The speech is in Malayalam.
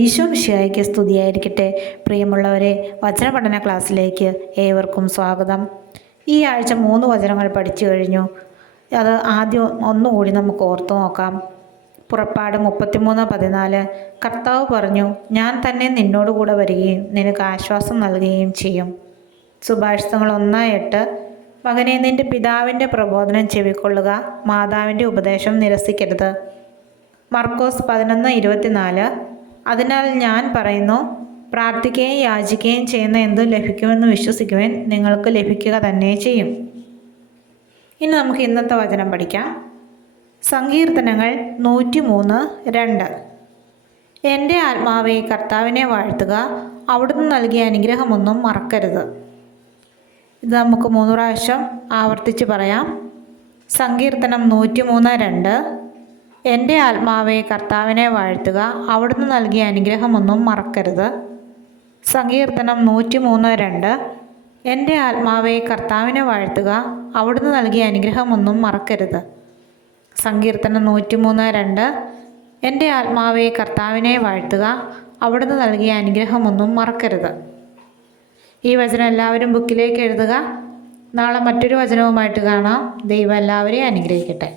ഈശോ മിശിഹായ്ക്ക് സ്തുതിയായിരിക്കട്ടെ. പ്രിയമുള്ളവരെ, വചനപഠന ക്ലാസ്സിലേക്ക് ഏവർക്കും സ്വാഗതം. ഈ ആഴ്ച 3 വചനങ്ങൾ പഠിച്ചു കഴിഞ്ഞു. അത് ആദ്യം ഒന്നുകൂടി നമുക്ക് ഓർത്തു നോക്കാം. പുറപ്പാട് 33:14. കർത്താവ് പറഞ്ഞു, ഞാൻ തന്നെ നിന്നോടുകൂടെ വരികയും നിനക്ക് ആശ്വാസം നൽകുകയും ചെയ്യും. സുഭാഷിതങ്ങൾ 1:8. മകനെ, നിന്റെ പിതാവിൻ്റെ പ്രബോധനം ചെവിക്കൊള്ളുക, മാതാവിൻ്റെ ഉപദേശം നിരസിക്കരുത്. മർക്കോസ് 11:24. അതിനാൽ ഞാൻ പറയുന്നു, പ്രാർത്ഥിക്കുകയും യാചിക്കുകയും ചെയ്യുന്ന എന്തും ലഭിക്കുമെന്ന് വിശ്വസിക്കുവാൻ നിങ്ങൾക്ക് ലഭിക്കുക തന്നെ ചെയ്യും. ഇനി നമുക്ക് ഇന്നത്തെ വചനം പഠിക്കാം. സങ്കീർത്തനങ്ങൾ 103:2. എൻ്റെ ആത്മാവെ കർത്താവിനെ വാഴ്ത്തുക, അവിടുന്ന് നൽകിയ അനുഗ്രഹമൊന്നും മറക്കരുത്. ഇത് നമുക്ക് 3 പ്രാവശ്യം ആവർത്തിച്ച് പറയാം. സങ്കീർത്തനം 103:2. എൻ്റെ ആത്മാവെ കർത്താവിനെ വാഴ്ത്തുക, അവിടുന്ന് നൽകിയ അനുഗ്രഹമൊന്നും മറക്കരുത്. സങ്കീർത്തനം 103:2. എൻ്റെ ആത്മാവെ കർത്താവിനെ വാഴ്ത്തുക, അവിടുന്ന് നൽകിയ അനുഗ്രഹമൊന്നും മറക്കരുത്. സങ്കീർത്തനം 103:2. എൻ്റെ ആത്മാവെ കർത്താവിനെ വാഴ്ത്തുക, അവിടുന്ന് നൽകിയ അനുഗ്രഹമൊന്നും മറക്കരുത്. ഈ വചനം എല്ലാവരും ബുക്കിലേക്ക് എഴുതുക. നാളെ മറ്റൊരു വചനവുമായിട്ട് കാണാം. ദൈവം എല്ലാവരെയും അനുഗ്രഹിക്കട്ടെ.